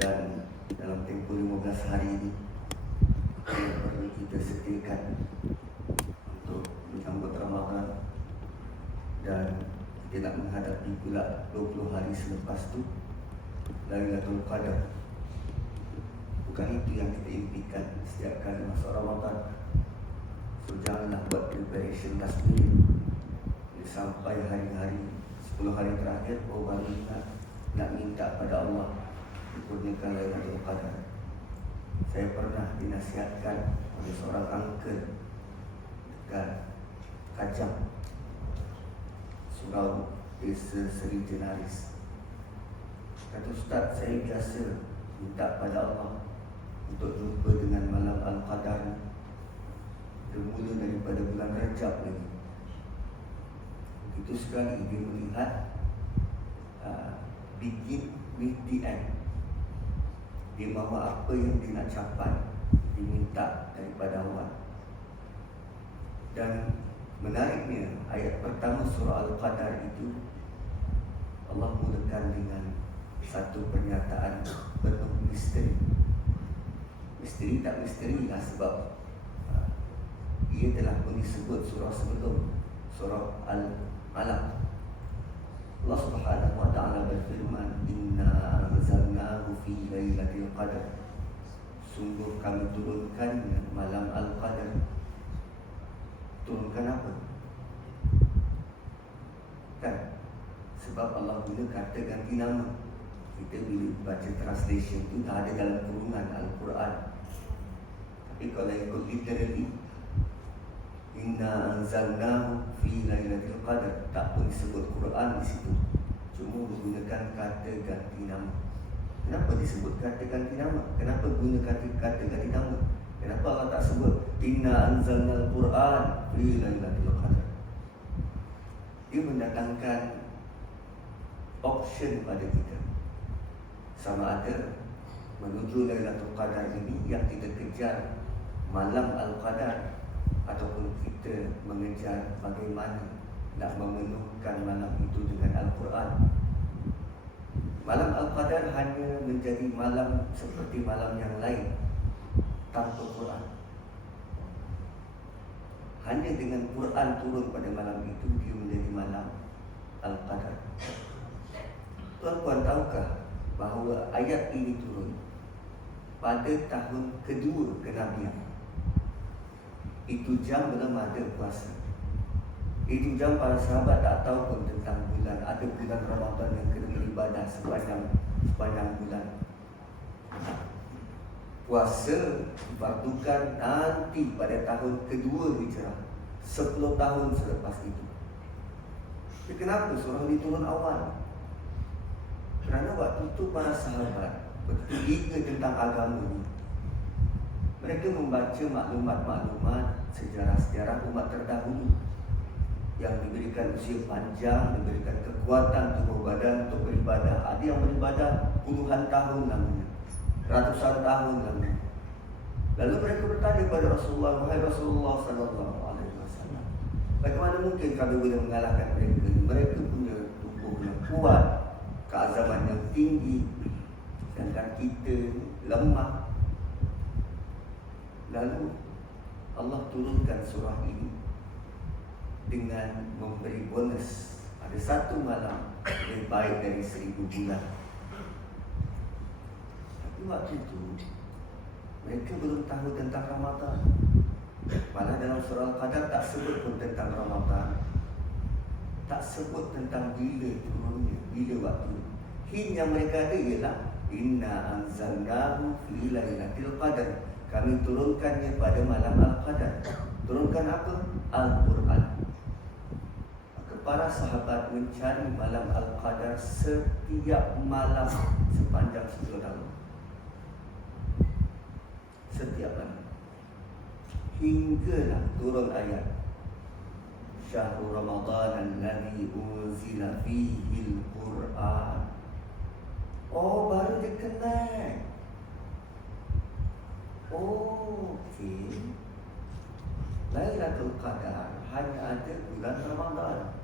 Dan dalam tempoh 15 hari ini perlu kita sediakan untuk menyambut Ramadan, dan kita nak menghadapi pula 20 hari selepas tu Lailatul Qadar. Bukan itu yang kita impikan setiap kali masuk Ramadan. So janganlah buat preparation last minute sampai hari-hari 10 hari terakhir baru nak minta pada Allah dikurniakan Lailatul Qadar. Saya pernah dinasihatkan oleh seorang uncle dekat Kajang, Surau Desa Seri Jenaris. Kata, Ustaz, saya biasa minta pada Allah untuk jumpa dengan malam Al-Qadar, bermula daripada bulan Rajab lagi. Begitu sekali dia melihat begin with the end. Dia mahu apa yang dia nak capai diminta daripada Allah. Dan menariknya, ayat pertama surah Al-Qadar itu Allah mulakan dengan satu pernyataan penuh misteri. Misteri tak misteri lah, sebab ia telah pun disebut surah sebelum, surah Al-Alaq. Allah Subhanahu wa ta'ala berfirman, Inna anzalnahu fi lailatul qadar. Sungguh kami turunkannya malam Al-Qadar. Turunkan apa? Kan? Sebab Allah guna kata ganti nama. Kita bila baca translation tu dah ada dalam kurungan Al-Quran. Tapi kalau ikut literally, Inna anzalnahu fi lailatul qadar, tak pun disebut Quran di situ. Cuma menggunakan kata ganti nama. Kenapa disebut kata ganti nama? Kenapa guna kata ganti nama? Kenapa Allah tak sebut Inna anzalnal Quran fi lailatul qadar? Dia mendatangkan option pada kita. Sama ada menuju Lailatul Qadar ini yang kita kejar malam Al-Qadar, ataupun kita mengejar bagaimana nak memenuhkan malam itu dengan Al-Quran. Malam Al-Qadar hanya menjadi malam seperti malam yang lain tanpa Quran. Hanya dengan Quran turun pada malam itu, dia menjadi malam Al-Qadar. Tuan-tuan tahukah bahawa ayat ini turun pada tahun kedua kenabian? Itu jam belum ada puasa. Itu jam para sahabat tak tahu pun tentang bulan. Ada bulan Ramadan yang kena beribadah sepanjang bulan. Puasa difardukan nanti pada tahun kedua Hijrah, 10 tahun selepas itu. Jadi kenapa surah ini turun awal? Kerana waktu itu para sahabat begitu gila tentang agama ini. Mereka membaca maklumat-maklumat sejarah-sejarah umat terdahulu yang diberikan usia panjang, diberikan kekuatan tubuh badan untuk beribadah. Ada yang beribadah puluhan tahun lamanya, ratusan tahun lamanya. Lalu mereka bertanya kepada Rasulullah, wahai Rasulullah sallallahu alaihi wasallam, bagaimana mungkin kami boleh mengalahkan mereka? Mereka punya tubuh yang kuat, keazaman yang tinggi, sedangkan kita lemah. Lalu Allah turunkan surah ini dengan memberi bonus. Ada satu malam lebih baik dari 1000 bulan. Tapi waktu itu mereka belum tahu tentang Ramadan. Malah dalam surah Al-Qadar tak sebut pun tentang Ramadan, tak sebut tentang bila turunnya, bila waktu. Hint yang mereka ada ialah Inna anzalnahu fi lailatul qadar. Kami turunkannya pada malam Al-Qadar. Turunkan apa? Al-Quran. Maka para sahabat mencari malam Al-Qadar setiap malam sepanjang 10 tahun. Setiap malam. Hinggalah turun ayat Syahrul Ramadan alladhi unzila fihi al-Quran. Oh, baru dia connect. Okey. Lailatul Qadar hanya ada bulan Ramadan.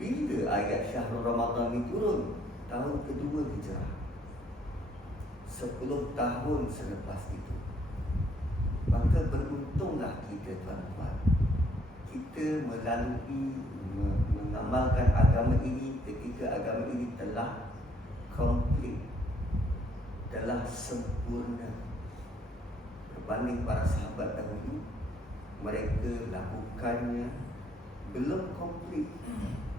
Bila ayat Syahrul Ramadan ini turun? Tahun kedua Hijrah. 10 tahun selepas itu. Maka beruntunglah kita, tuan-tuan. Kita melalui mengamalkan agama ini ketika agama ini telah komplit, telah sempurna. Berbanding para sahabat dahulu, mereka lakukannya belum komplit.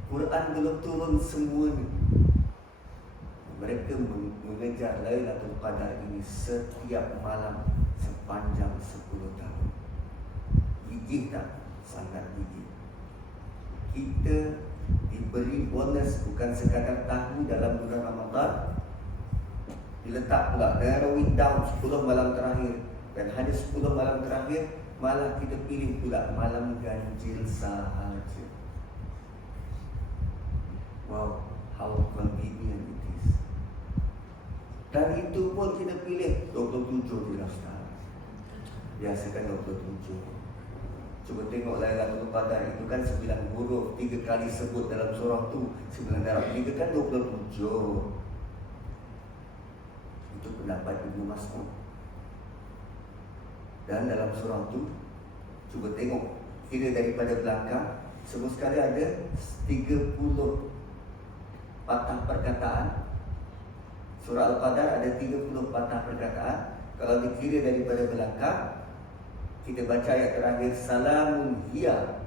Quran belum turun semuanya. Mereka mengejar Lailatul Qadar ini setiap malam sepanjang 10 tahun. Gigih tak? Sangat gigih. Kita diberi bonus bukan sekadar tahu dalam bulan Ramadan. Diletak pula narrow it down 10 malam terakhir. Dan hanya 10 malam terakhir, malah kita pilih pula malam ganjil sahaja. Wow, how convenient it is. Dan itu pun kita pilih 27 di Rastara. Biasakan 27. Cuba tengok Lailatul Qadar itu kan 9 huruf, 3 kali sebut dalam surah tu. 9 darab 3 kan 27. Itu pendapat Ibnu Mas'ud. Dan dalam surah tu, cuba tengok, kira daripada belakang, semua sekali ada 30 patah perkataan. Surah Al-Qadar ada 30 patah perkataan. Kalau dikira daripada belakang, kita baca ayat terakhir, salamun hiya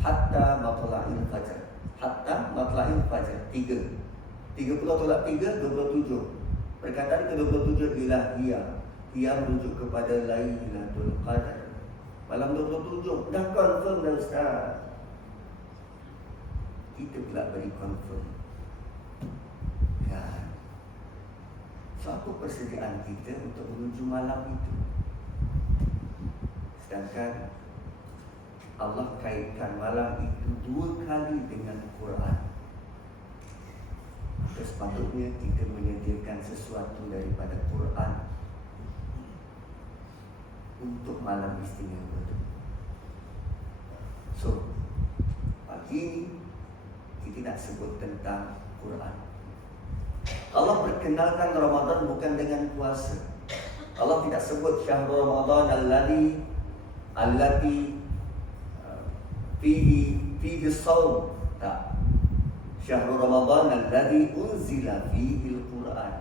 hatta matla'il fajar. Hatta matla'il fajar. 30 tolak 3, 27. Perkataan ke-27 ialah hiya. Hiya merujuk kepada Lailatul Qadar. Malam 27. Dah confirm dah Ustaz. Kita pula beri confirm. Kan? So, apa persediaan kita untuk menuju malam itu? Sedangkan Allah kaitkan malam itu 2 kali dengan Quran. Maka sepatutnya kita menyediakan sesuatu daripada Quran untuk malam istimewa itu. So, pagi ini kita nak sebut tentang Quran. Allah perkenalkan Ramadan bukan dengan puasa. Allah tidak sebut syahrul Ramadan allati fihi shaum. Tak. Syahrul Ramadan alladhi unzila fihi al-Quran.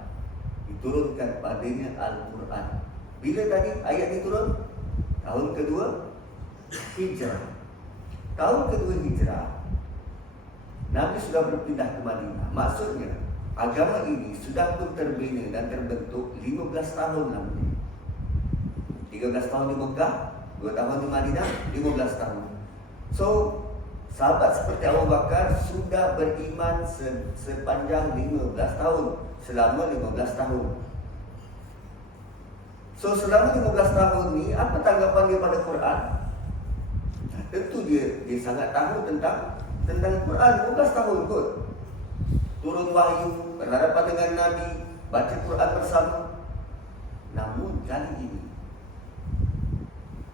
Diturunkan padanya Al-Quran. Bila tadi ayat ini turun? Tahun kedua Hijrah. Tahun kedua Hijrah, Nabi sudah berpindah ke Madinah. Maksudnya agama ini sudah pun terbina dan terbentuk 15 tahun lamanya. 13 tahun di Mekah, 2 tahun di Madinah, 15 tahun. So, sahabat seperti Abu Bakar sudah beriman sepanjang 15 tahun. Selama 15 tahun. So, selama 15 tahun ni, apa tanggapan dia pada Quran? Tentu dia sangat tahu tentang Quran. 15 tahun kot. Turun wahyu, berhadapan dengan Nabi, baca Quran bersama. Namun kali ini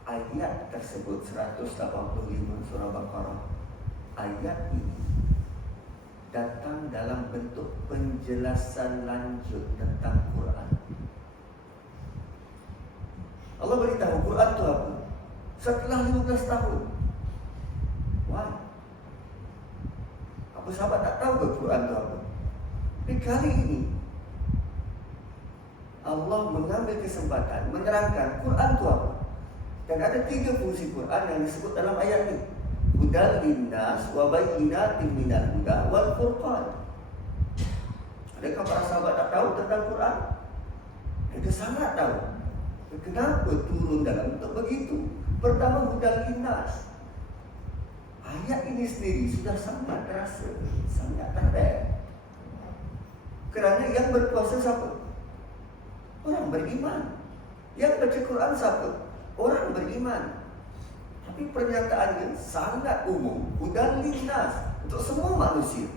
ayat tersebut 185 surah Baqarah. Ayat ini datang dalam bentuk penjelasan lanjut tentang Quran. Allah beritahu Quran itu apa? Setelah 15 tahun. Why? Apa sahabat tak tahu ke Quran itu apa? Tapi kali ini Allah mengambil kesempatan menerangkan Quran itu apa. Dan ada 3 fungsi Quran yang disebut dalam ayat ini. Hudal linnas wa bayyinatin minal huda wal furqan. Adakah para sahabat tak tahu tentang Quran? Mereka sangat tahu. Kenapa turun dalam bentuk begitu? Pertama, hudal linnas. Ayat ini sendiri sudah sangat terasa, sangat terang. Kerana yang berkuasa siapa? Orang beriman. Yang baca Quran siapa? Orang beriman. Tapi pernyataannya sangat umum. Hudal linnas, untuk semua manusia.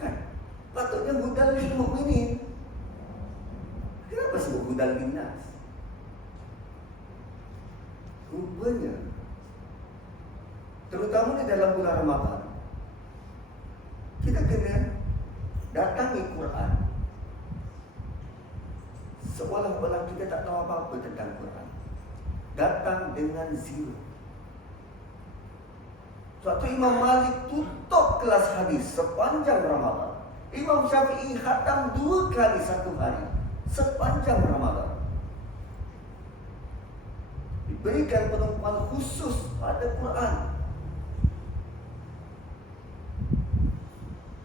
Kan? Patutnya hudal lil mukminin. Kenapa sebut hudal linnas? Rupanya, terutama di dalam bulan Ramadan, kita kena datangi Quran seolah-olah kita tak tahu apa-apa tentang Quran. Datang dengan zero. Suatu Imam Malik tutup kelas hadis sepanjang Ramadan. Imam Syafi'i khatam 2 kali satu hari sepanjang Ramadan. Diberikan penumpuan khusus pada Quran.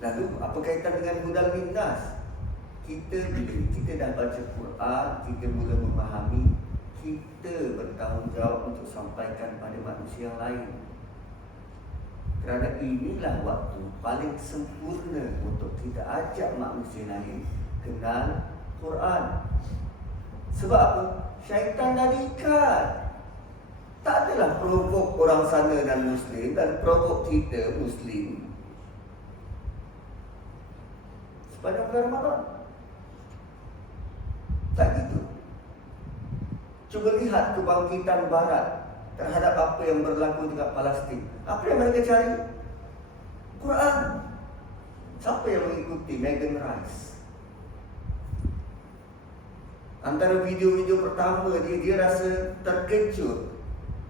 Lalu apa kaitan dengan hudal linnas? Kita dah baca Quran, kita mula memahami, kita bertanggungjawab untuk sampaikan pada manusia yang lain. Kerana inilah waktu paling sempurna untuk kita ajak manusia lain kenal Quran. Sebab apa? Syaitan dah diikat. Tak adalah provok orang sana dan Muslim dan provok kita Muslim sepanjang bulan Ramadan. Tak gitu. Cuba lihat kebangkitan Barat terhadap apa yang berlaku dekat Palestin. Apa yang mereka cari? Quran. Siapa yang mengikuti? Megan Rice. Antara video-video pertama dia rasa terkejut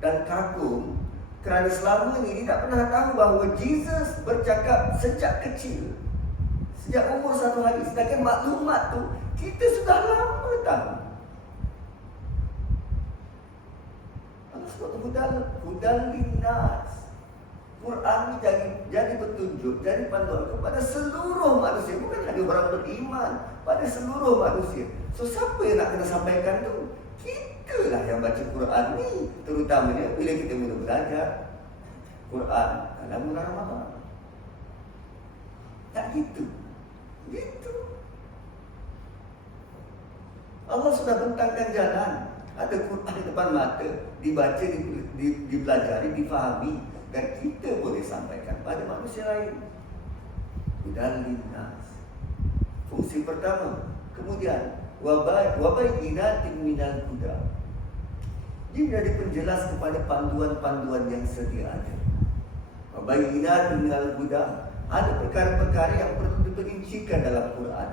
dan kagum kerana selama ni dia tak pernah tahu bahawa Jesus bercakap sejak kecil, sejak umur 1 hari. Sedangkan maklumat tu kita sudah lama tahu. Sebab hudal linnas. Quran ni jadi petunjuk, jadi panduan kepada seluruh manusia, bukan hanya orang beriman, pada seluruh manusia. So siapa yang nak kena sampaikan tu? Kita lah yang baca Quran ni, terutamanya bila kita mula belajar Quran dalam bulan Ramadan. Tak gitu. Gitu. Allah sudah bentangkan jalan. Ada Quran di depan mata, dibaca, dipelajari, difahami, dan kita boleh sampaikan pada manusia lain. Hudal linnas. Fungsi pertama. Kemudian wabayyinatin minal huda. Dia menjadi penjelas kepada panduan-panduan yang sedia ada. Wabayyinatin minal huda. Ada perkara-perkara yang perlu diperincikan dalam Quran.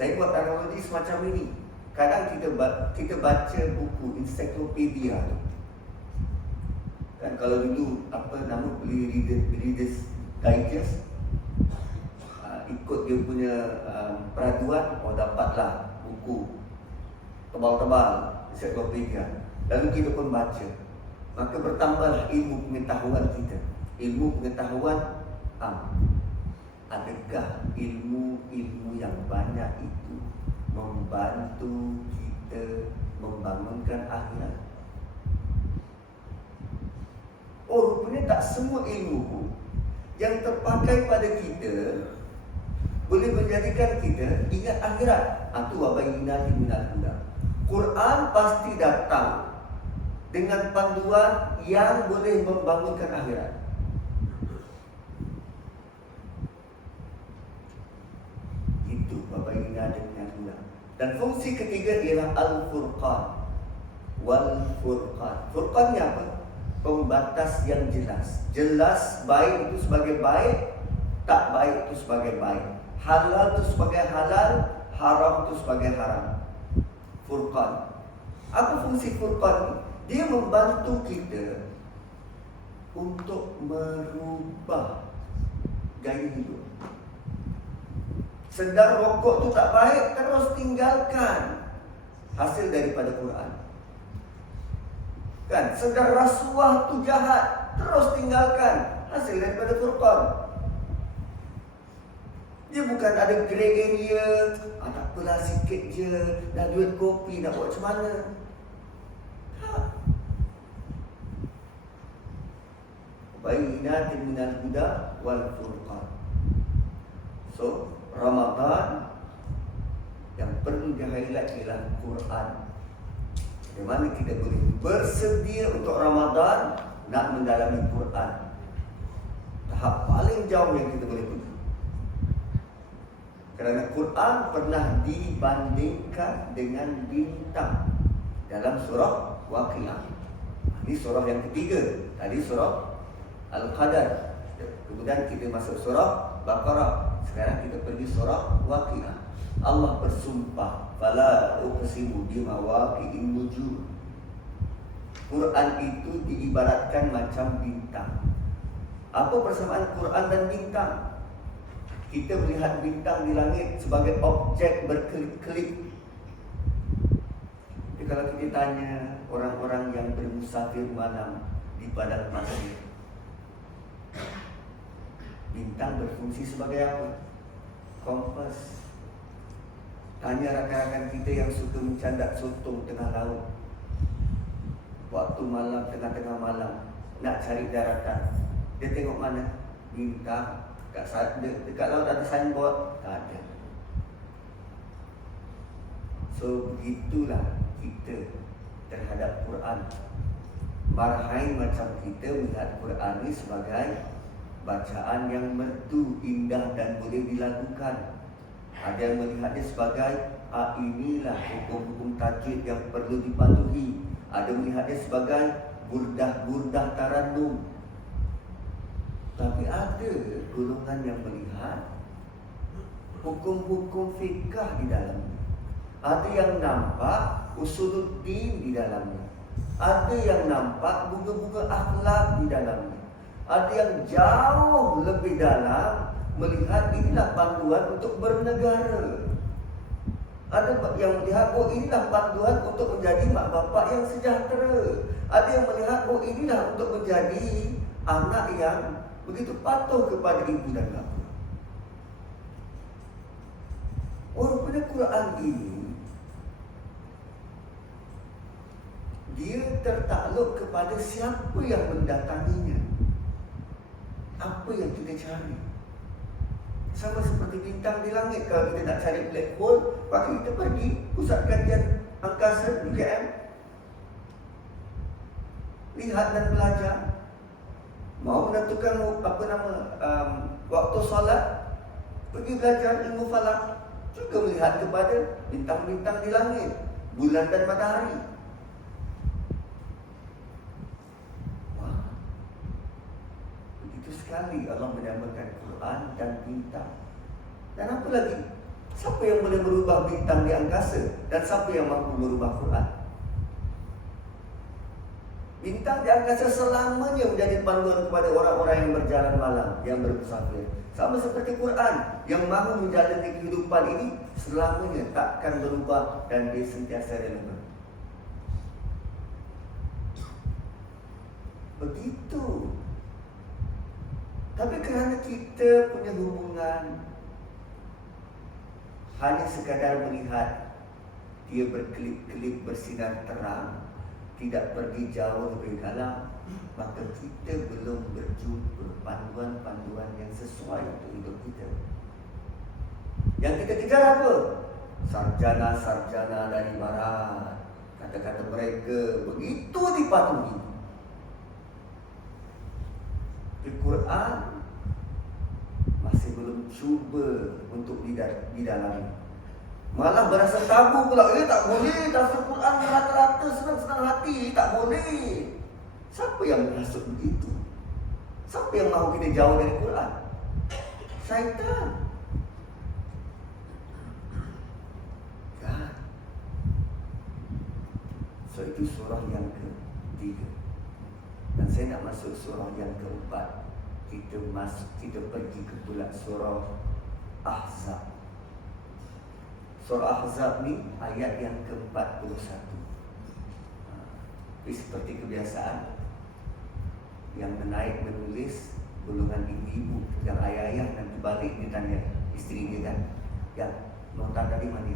Saya buat analogi semacam ini. Kadang kita baca buku ensiklopedia. Kan kalau dulu apa nama beli Reader's Digest, ikut dia punya peraduan, dapatlah buku tebal-tebal ensiklopedia. Lalu kita pun baca. Maka bertambahlah ilmu pengetahuan kita. Ilmu pengetahuan adakah ilmu-ilmu yang banyak itu membantu kita membangunkan akhirat? Rupanya tak semua ilmu yang terpakai pada kita boleh menjadikan kita ingat akhirat. Itu wabayyinatin minal huda. Quran pasti datang dengan panduan yang boleh membangunkan akhirat. Itu wabayyinatin minal huda. Dan fungsi ketiga ialah Al-Furqan. Wal-Furqan. Furqan ni apa? Pembatas yang jelas. Jelas baik itu sebagai baik, tak baik itu sebagai baik. Halal itu sebagai halal, haram itu sebagai haram. Furqan. Apa fungsi Furqan ni? Dia membantu kita untuk merubah gaya hidup. Sedar rokok tu tak baik, terus tinggalkan. Hasil daripada Quran. Kan, sedar rasuah tu jahat, terus tinggalkan. Hasil daripada Quran. Dia bukan ada grey area, tak apalah sikit je, dah duit kopi, nak buat macam mana? Tak. Bayyinatin minal huda wal furqan. So, Ramadan yang perlu di-highlight ialah Quran. Bagaimana kita boleh bersedia untuk Ramadan nak mendalami Quran. Tahap paling jauh yang kita boleh pergi. Kerana Quran pernah dibandingkan dengan bintang dalam surah Waqiah. Ini surah yang ketiga. Tadi surah Al-Qadar. Kemudian kita masuk surah Baqarah. Sekarang kita pergi surah Waqiah. Allah bersumpah, fala uqsimu bimawaqi'in nujum. Quran itu diibaratkan macam bintang. Apa persamaan Quran dan bintang? Kita melihat bintang di langit sebagai objek berkelip-kelip. Jadi kalau kita tanya orang-orang yang bermusafir malam di padang pasir, bintang berfungsi sebagai apa? Kompas. Tanya rakan-rakan kita yang suka mencandak sotong tengah laut, waktu malam, tengah-tengah malam, nak cari daratan, dia tengok mana? Bintang. Dekat laut ada signboard? Tak ada. So begitulah kita terhadap Quran. Marhain macam kita melihat Quran ini sebagai bacaan yang merdu, indah dan boleh dilakukan. Ada yang melihatnya sebagai inilah hukum-hukum tajwid yang perlu dipatuhi. Ada melihatnya sebagai burdah-burdah tarannum. Tapi ada golongan yang melihat hukum-hukum fikah di dalamnya. Ada yang nampak usuluddin di dalamnya. Ada yang nampak buku-buku akhlak di dalamnya. Ada yang jauh lebih dalam, melihat inilah panduan untuk bernegara. Ada yang melihat, inilah panduan untuk menjadi mak bapak yang sejahtera. Ada yang melihat, inilah untuk menjadi anak yang begitu patuh kepada ibu dan bapa. Rupanya Quran ini dia tertakluk kepada siapa yang mendatanginya. Apa yang kita cari? Sama seperti bintang di langit. Kalau kita nak cari black hole, maka kita pergi pusat kajian angkasa UKM, lihat dan belajar. Mau menentukan waktu solat, pergi belajar ilmu falak. Juga melihat kepada bintang-bintang di langit, bulan dan matahari. Sekali Allah menamakan Quran dan bintang. Dan apa lagi? Siapa yang boleh merubah bintang di angkasa? Dan siapa yang mampu merubah Quran? Bintang di angkasa selamanya menjadi panduan kepada orang-orang yang berjalan malam, yang bermusafir. Sama seperti Quran yang mahu menjalani kehidupan ini selamanya takkan berubah dan dia sentiasa relevan. Begitu. Tapi kerana kita punya hubungan hanya sekadar melihat dia berkelip-kelip bersinar terang, tidak pergi jauh lebih dalam, maka kita belum berjumpa panduan-panduan yang sesuai untuk hidup kita. Yang kita kejar apa? Sarjana-sarjana dari barat. Kata-kata mereka begitu dipatuhi. Al-Quran masih belum cuba untuk didalami. Malah berasa tabu pula. Tak boleh tafsir Quran rata-rata senang-senang hati. Tak boleh. Siapa yang merasuk begitu? Siapa yang mahu kita jauh dari Quran? Syaitan. Kan? So itu surah yang ketiga. Dan saya nak masuk surah yang keempat. Kita pergi ke pula surah Ahzab. Surah Ahzab ni ayat yang ke-41. Tapi seperti kebiasaan, yang menaik menulis golongan ibu-ibu, yang ayah-ayah nanti balik dia tanya isteri dia kan, yang nota tadi mana?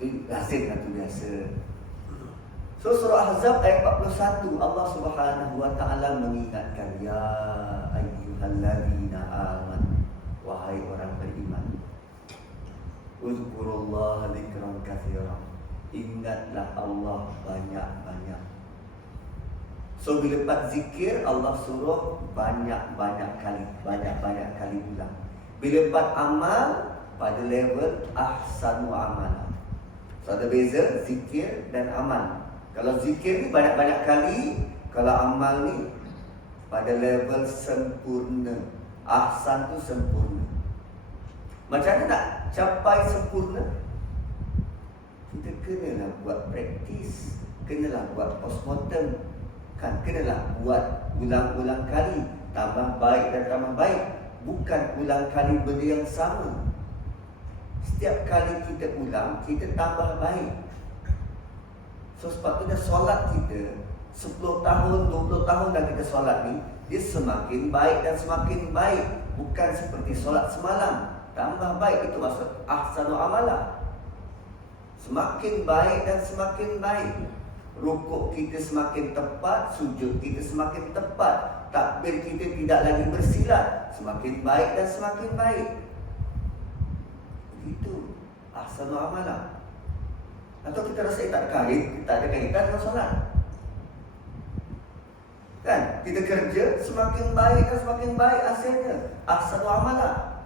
Itu lazim kan, tu biasa. So surah Ahzab ayat 41, Allah Subhanahu wa taala mengingatkan, ya ayyuhalladzina amanu, wahai orang beriman, uzkurullaha dzikran katsiran, ingatlah Allah banyak-banyak. So bila lepas zikir, Allah suruh banyak-banyak kali ulang. Bila lepas amal, pada level ahsanu amal. So ada beza zikir dan amal. Kalau zikir ni banyak-banyak kali, kalau amal ni pada level sempurna. Ahsan tu sempurna. Macam mana nak capai sempurna? Kita kenalah buat praktis, kenalah buat postmortem, kan, kenalah buat ulang-ulang kali, tambah baik dan tambah baik. Bukan ulang kali benda yang sama. Setiap kali kita ulang, kita tambah baik. So sepatutnya solat kita 10 tahun, 20 tahun dah kita solat ni, dia semakin baik dan semakin baik. Bukan seperti solat semalam, tambah baik. Itu maksud ahsanu amalah. Semakin baik dan semakin baik. Rukuk kita semakin tepat, sujud kita semakin tepat, takbir kita tidak lagi bersilat, semakin baik dan semakin baik. Begitu ahsanu amalah. Atau kita rasa tak ada kaitan dengan solat, kan? Kita kerja semakin baik dan semakin baik hasilnya, ahsanu amalah.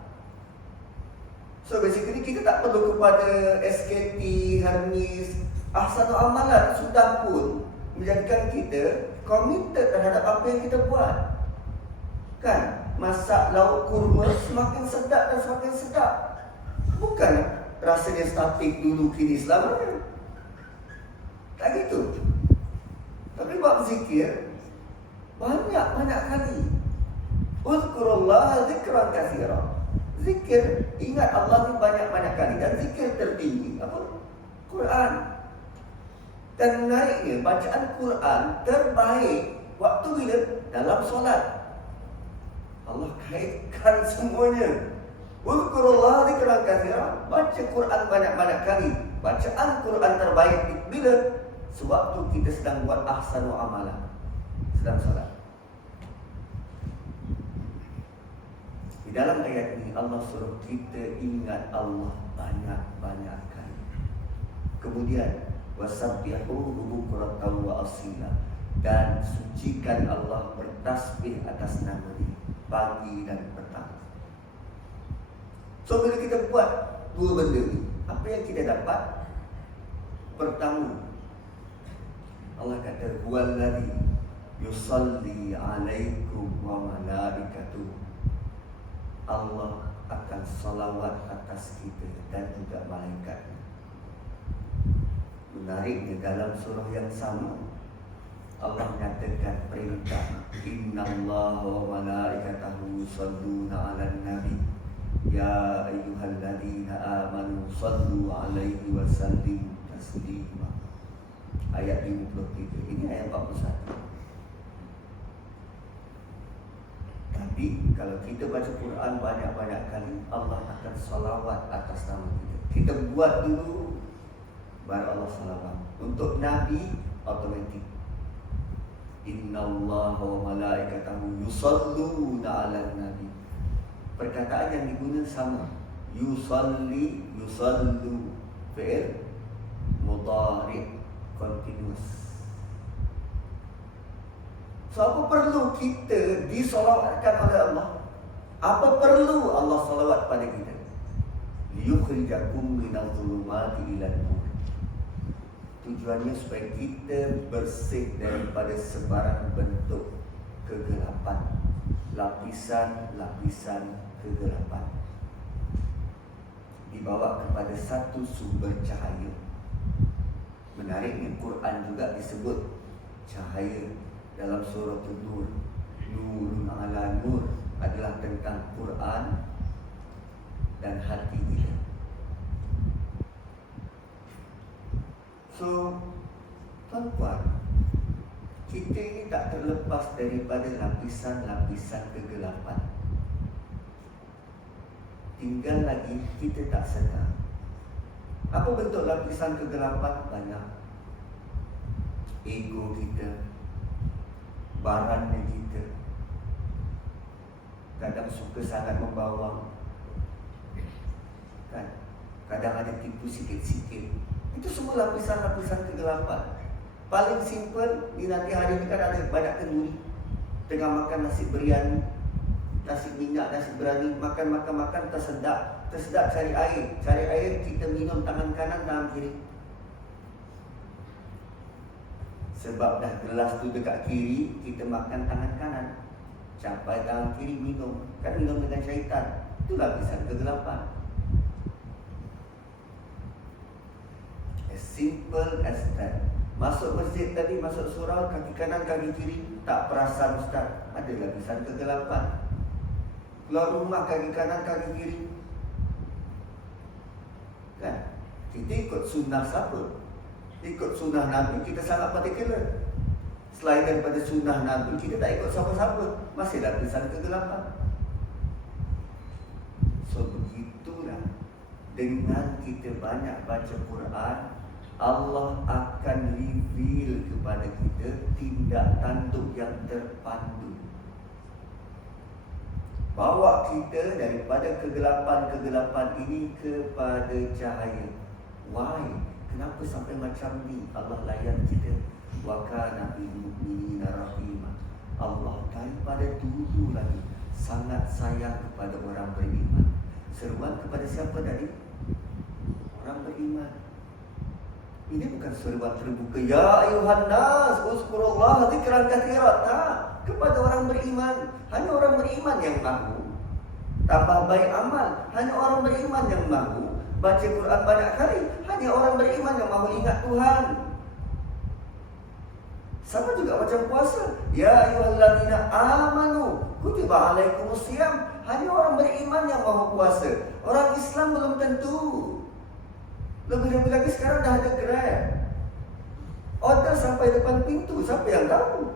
So basically kita tak perlu kepada SKT, Hermes. Ahsanu amalah sudah pun menjadikan kita committed terhadap apa yang kita buat, kan? Masak lauk kurma semakin sedap dan semakin sedap. Bukan rasanya statik dulu kini selamanya, tak gitu. Tapi bab zikir banyak-banyak kali. Uzkurullaha zikran katsiran. Zikir, ingat Allah ni banyak-banyak kali. Dan zikir tertinggi apa? Quran. Dan menariknya, bacaan Quran terbaik waktu bila? Dalam solat. Allah kaitkan semuanya. Uzkurullaha zikran katsiran. Baca Quran banyak-banyak kali. Bacaan Quran terbaik bila? Sewaktu kita sedang buat ahsanu amalah, sedang solat. Di dalam ayat ini Allah suruh kita ingat Allah banyak-banyak kali. Kemudian wasabbihuhu bukratan wa asila, dan sucikan Allah, bertasbih atas nama Dia pagi dan petang. So bila kita buat dua benda ni, apa yang kita dapat? Pertama, Allah kata huwallazi yusalli alaikum wa malaikatuh. Allah akan salawat atas kita dan juga malaikat. Menariknya, dalam surah yang sama Allah menyatakan perintah, innallaha wa malaikatahu yusalluna 'alan nabi ya ayyuhalladzina amanu sallu 'alaihi wa sallimu taslima. Ayat 53. Ini ayat 41. Tapi kalau kita baca Quran banyak-banyak kali, Allah akan salawat atas nama kita. Kita buat dulu, baru Allah salawat. Untuk Nabi, automatik. Innallaha wa malaikatahu yusalluna 'alan nabi. Perkataan yang digunakan sama. Yusalli, yusallu, fi'il mudhari' continuous. So apa perlu kita disalawatkan oleh Allah? Apa perlu Allah salawat pada kita? Liyukhrijakum minadh dhulumati ilan nur. Tujuannya supaya kita bersih daripada sebarang bentuk kegelapan, lapisan-lapisan kegelapan, dibawa kepada satu sumber cahaya. Menariknya, Quran juga disebut cahaya. Dalam surah An-Nur, nurun ala nur, adalah tentang Quran dan hati kita. So, tuan-tuan, kita ini tak terlepas daripada lapisan-lapisan kegelapan. Tinggal lagi kita tak sedar. Apa bentuk lapisan kegelapan? Banyak. Ego kita, barannya kita, kadang suka sangat membawang, kan? Kadang ada tipu sikit-sikit. Itu semua lapisan-lapisan kegelapan. Paling simple, di nanti hari ini kan ada banyak kenduri. Tengah makan nasi biryani, nasi minyak, nasi biryani, makan tersedak cari air, kita minum tangan kanan, tangan kiri. Sebab dah gelas tu dekat kiri, kita makan tangan kanan, capai tangan kiri minum. Kan minum dengan syaitan. Itu lapisan kegelapan. Simple as that. Masuk masjid tadi, masuk surau, kaki kanan, kaki kiri, tak perasan Ustaz, ada lapisan kegelapan. Keluar rumah, kaki kanan, kaki kiri. Kan? Kita ikut sunnah siapa? Ikut sunnah Nabi, kita sangat particular. Selain daripada sunnah Nabi, kita tak ikut siapa-siapa. Masih lapisan kegelapan. So begitulah, dengan kita banyak baca Quran, Allah akan reveal kepada kita tindak tanduk yang terpandu, bawa kita daripada kegelapan-kegelapan ini kepada cahaya. Why? Kenapa sampai macam ni Allah layan kita? Wa kana bil mu'minina rahima. Allah daripada dulu lagi sangat sayang kepada orang beriman. Seruan kepada siapa tadi? Orang beriman. Ini bukan seruan terbuka, ya ayuhan nas uzkurullaha dzikran katsiran. Tak, kepada orang beriman. Hanya orang beriman yang mahu tambah baik amal. Hanya orang beriman yang mahu baca Quran banyak kali. Hanya orang beriman yang mahu ingat Tuhan. Sama juga macam puasa. Ya ayyuhalladzina amanu kutiba alaikumusiyam. Hanya orang beriman yang mahu puasa. Orang Islam belum tentu. Lebih-lebih lagi sekarang dah ada Grab. Order sampai depan pintu. Siapa yang tahu?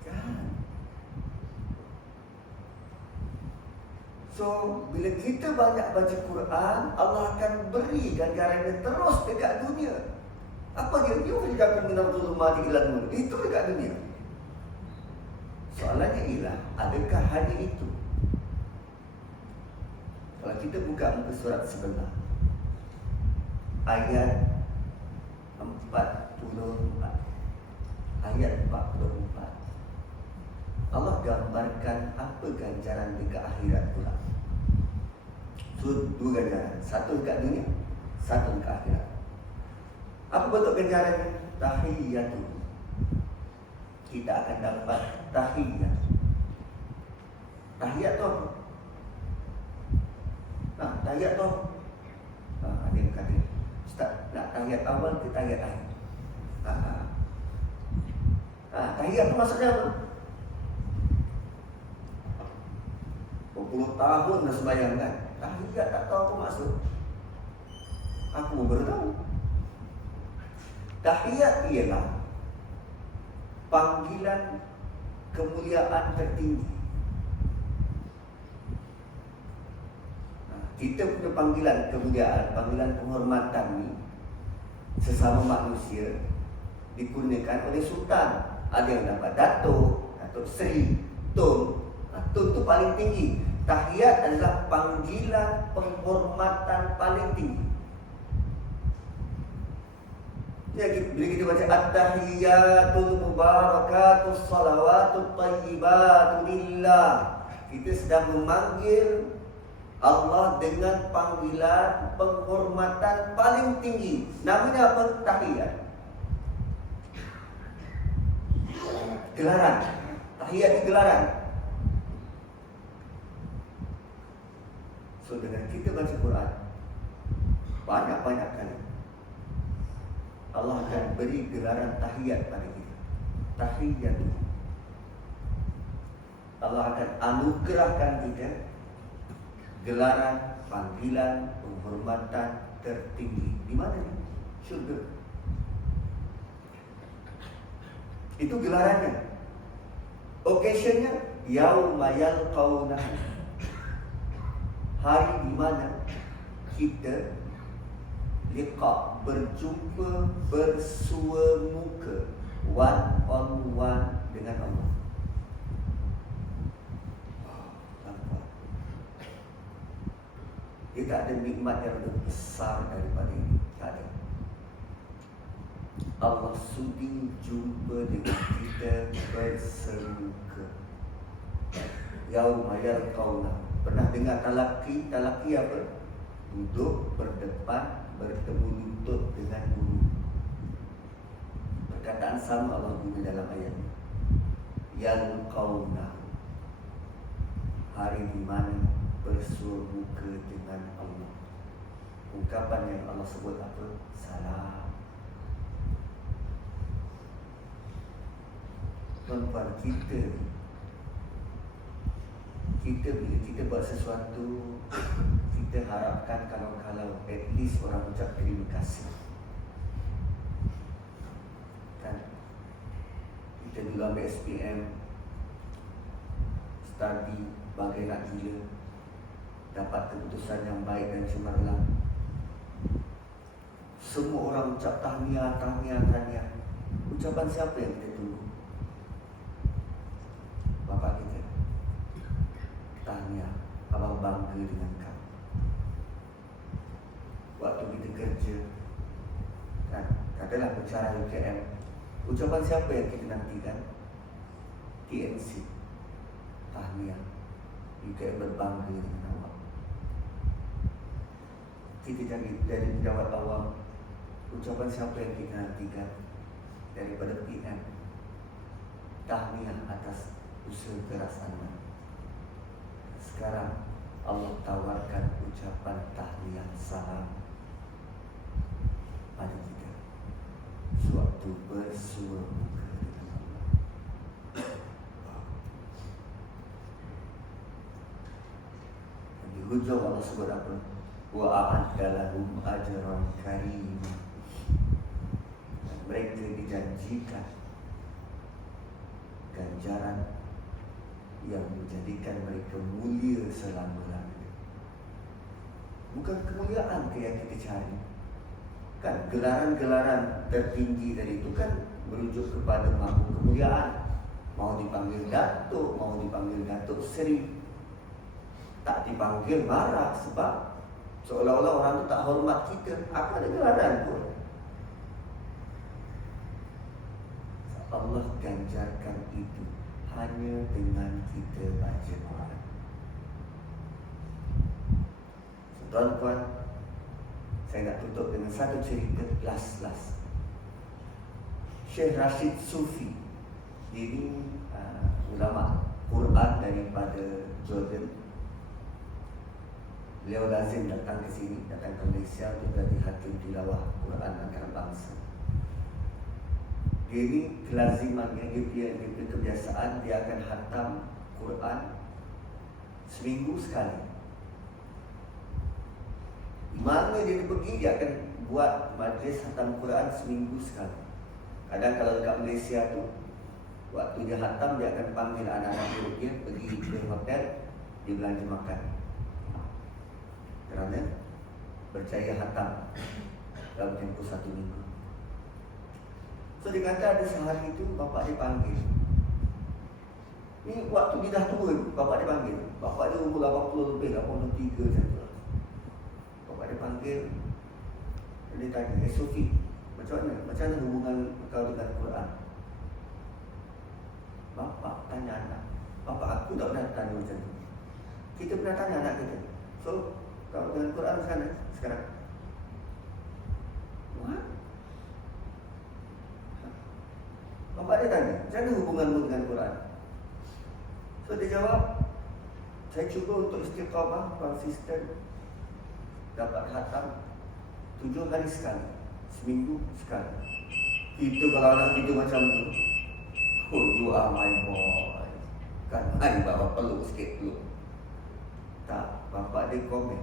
Kan? So, bila kita banyak baca Quran, Allah akan beri ganjarannya terus dekat dunia. Apa dia? Yukhrijakum minadh dhulumati ilan nur. Itu dekat dunia. Soalannya ialah, adakah hanya itu? Kalau kita buka muka surat sebelah, ayat 44, ayat 44, Allah gambarkan apa ganjaran dekat akhirat pula. So, dua ganjaran, satu dekat dunia, satu dekat akhirat. Apa bentuk ganjarannya? Tahiyyatu. Kita akan dapat tahiyyat. Tahiyyat tu apa? Tahiyat tu ada yang kata, Ustaz, nak tahiyat awal ke tahiyat akhir? Tahiyat tu maksudnya apa? Berpuluh tahun dah sembahyang kan? Tahiyat tak tahu apa maksud. Aku pun baru tahu. Tahiyat ialah panggilan kemuliaan tertinggi. Kita punya panggilan kemuliaan, panggilan penghormatan ni sesama manusia dikurniakan oleh sultan. Ada yang dapat Datuk, Datuk Seri, Tun. Tun tu paling tinggi. Tahiyat adalah panggilan penghormatan paling tinggi. Jadi bila kita baca at-tahiyatul mubarakatus salawatut thayyibatu lillah, kita sedang memanggil Allah dengan panggilan penghormatan paling tinggi. Namanya apa? Tahiyat. Gelaran. Tahiyat ni gelaran. So dengan kita baca Quran banyak-banyak kali, Allah akan beri gelaran tahiyat pada kita. Tahiyat. Allah akan anugerahkan kita gelaran, panggilan, penghormatan tertinggi. Di mana ni? Syurga. Itu gelarannya. Occasionnya yauma yalqauna. Hari di mana kita liqa, berjumpa, bersua muka, one on one dengan Allah. Dia tak ada nikmat yang lebih besar daripada ini. Tak ada. Allah sudi jumpa dengan kita bersemuka. Yauma yalqauna. Pernah dengar talaqi? Talaqi apa? Duduk berdepan, bertemu lutut dengan guru. Perkataan sama Allah guna dalam ayat ini. Yalqauna. Hari di mana bersua muka dengan Allah. ungkapan yang Allah sebut apa? Salam. Tuan-tuan, kita bila kita buat sesuatu, kita harapkan kalau at least orang ucap terima kasih. Kan? Kita dulu ambil SPM, study bagai nak gila, dapat keputusan yang baik dan cemerlang. Semua orang ucap tahniah. Ucapan siapa yang kita tunggu? Bapak kita. Tahniah, abang bangga dengan kau. Waktu kita kerja, kan, katalah pencara UKM, ucapan siapa yang kita nantikan? TNC. Tahniah, UKM berbangga dengan awak. Kita jadi dari pejabat awam, ucapan siapa yang kita nantikan? Daripada PM. Tahniah atas usaha keras anda. Sekarang Allah tawarkan ucapan tahniah salam pada kita sewaktu bersua muka dengan Allah. Di hujung Allah sebut apa? Wa a'adda lahum ajran karim. Mereka dijanjikan ganjaran yang menjadikan mereka mulia selama-lamanya. Bukan kemuliaan yang kita cari. Kan gelaran-gelaran tertinggi dari itu kan merujuk kepada mahu kemuliaan. Mau dipanggil Datuk, mau dipanggil Datuk Seri, tak dipanggil marah sebab seolah-olah orang itu tak hormat kita. Apa ada gelaran pun. Allah ganjarkan itu hanya dengan kita baca Quran. Tuan-tuan, saya nak tutup dengan satu cerita last. Syekh Rashid Sufi, ini ulama Quran daripada Jordan. Beliau lazim datang ke sini, datang ke Malaysia untuk jadi hakim tilawah Quran antarabangsa. Dia ni kelazimannya, dia kebiasaan, dia akan khatam Quran seminggu sekali. Mana dia pergi, dia akan buat majlis khatam Quran seminggu sekali. Kadang kalau dekat Malaysia tu, waktu dia khatam, dia akan panggil anak-anak murid dia pergi ke hotel, dia belanja makan. Kerana percaya khatam dalam tempoh 1 minggu. So dia kata ada sehari itu bapak dia panggil. Ni waktu dia dah tua, bapak dia panggil. Bapak dia umur 80 lebih, 83 macam tu. Bapak dia panggil. Dia tanya, Sufi, macam mana hubungan kau dengan Quran? Bapak tanya anak. Bapak aku tak pernah tanya macam tu. Kita pernah tanya anak kita. So, kau dengan Quran sekarang? What? Bapak dia tanya, macam mana hubunganmu dengan Quran? So dia jawab, saya cuba untuk istiqamah, konsisten, dapat khatam 7 hari sekali, seminggu sekali. Itu kalau anak itu macam tu, oh you are my boy. Kan, hai bapak peluk sikit peluk. Tak, bapak dia komen,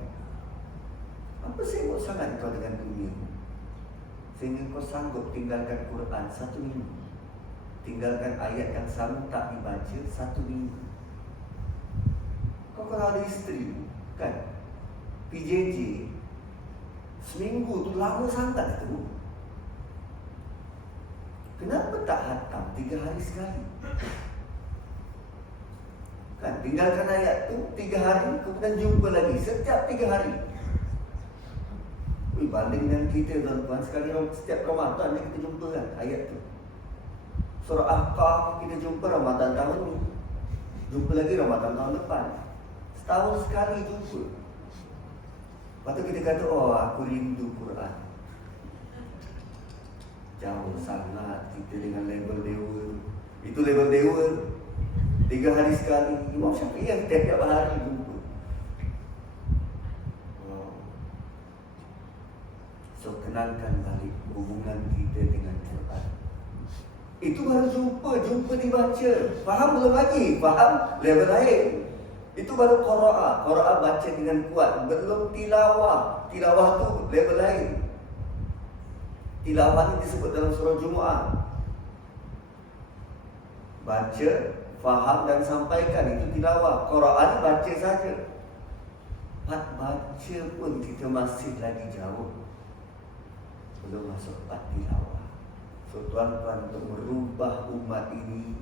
apa sibuk sangat kau dengan dunia sehingga kau sanggup tinggalkan Quran 1 minggu? Tinggalkan ayat yang sama tak dibaca 1 minggu. Kau kalau ada isteri, kan, PJJ, seminggu tu lama sangat tu. Kenapa tak khatam 3 hari sekali? Kan, tinggalkan ayat tu 3 hari, kemudian jumpa lagi setiap 3 hari. Banding dengan kita tuan-tuan, sekali setiap Ramadan yang kita jumpa kan ayat tu. Surah Ahqaf kita jumpa Ramadan tahun ni, jumpa lagi Ramadan tahun depan. Setahun sekali jumpa. Lepas tu kita kata, oh aku rindu Quran. Jauh sangat kita dengan level dewa. Itu level dewa 3 hari sekali. Imam Syafi'i yang tiap hari jumpa. tenangkan balik hubungan kita dengan Quran. Itu baru jumpa dibaca. Faham belum lagi? Faham level lain. Itu baru qiraah. Qiraah baca dengan kuat. Belum tilawah. Tilawah tu level lain. Tilawah ni disebut dalam surah Jumaat. Baca, faham dan sampaikan, itu tilawah. Quran baca saja. Baca pun kita masih lagi jauh. Belum masuk tilawah. So tuan-tuan, untuk merubah umat ini,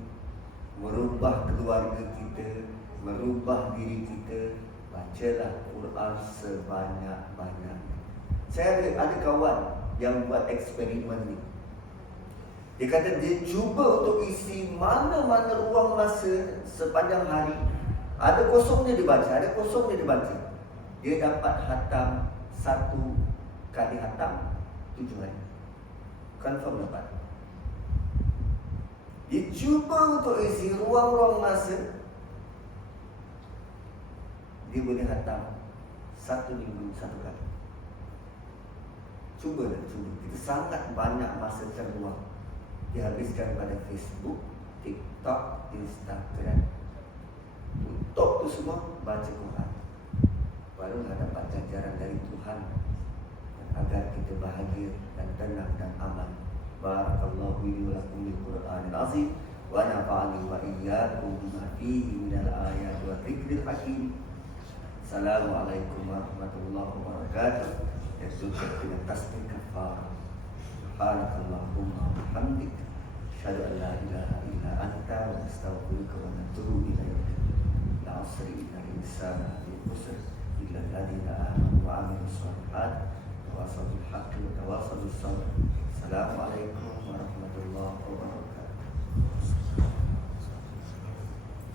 merubah keluarga kita, merubah diri kita, bacalah Quran sebanyak-banyaknya. Saya ada kawan yang buat eksperimen ni. Dia kata dia cuba untuk isi mana-mana ruang masa sepanjang hari. Ada kosongnya dia baca, ada kosongnya dia baca. Dia dapat hatam 1 kali hatam 7 hari. Confirm dapat. Dia cuba untuk isi ruang-ruang masa. Dia boleh hatam 1 minggu 1 kali. Cuba. Kita sangat banyak masa terluang dihabiskan pada Facebook, TikTok, Instagram. Untuk tu semua baca Quran. Barulah dapat ganjaran dari Tuhan agar kita bahagia dan tenang dan aman. Barakallahu li wa lakum bil Qur'anil azim wa nafa'ani wa iyyakum bima fihi minal ayati wa dzikril hakim. Assalamualaikum warahmatullahi wabarakatuh. Yasuka dengan tasbih kafarah. Subhanakallahumma wa bihamdika asyhadu an la ilaha illa anta wa astaghfiruka wa atubu ilaik. La asri innal insana lafi khusr illa alladziina aamanu wa 'amilus shalihaati wa tawassaw bil haqqi wa tawassaw bis sabr. Assalamualaikum warahmatullahi wabarakatuh.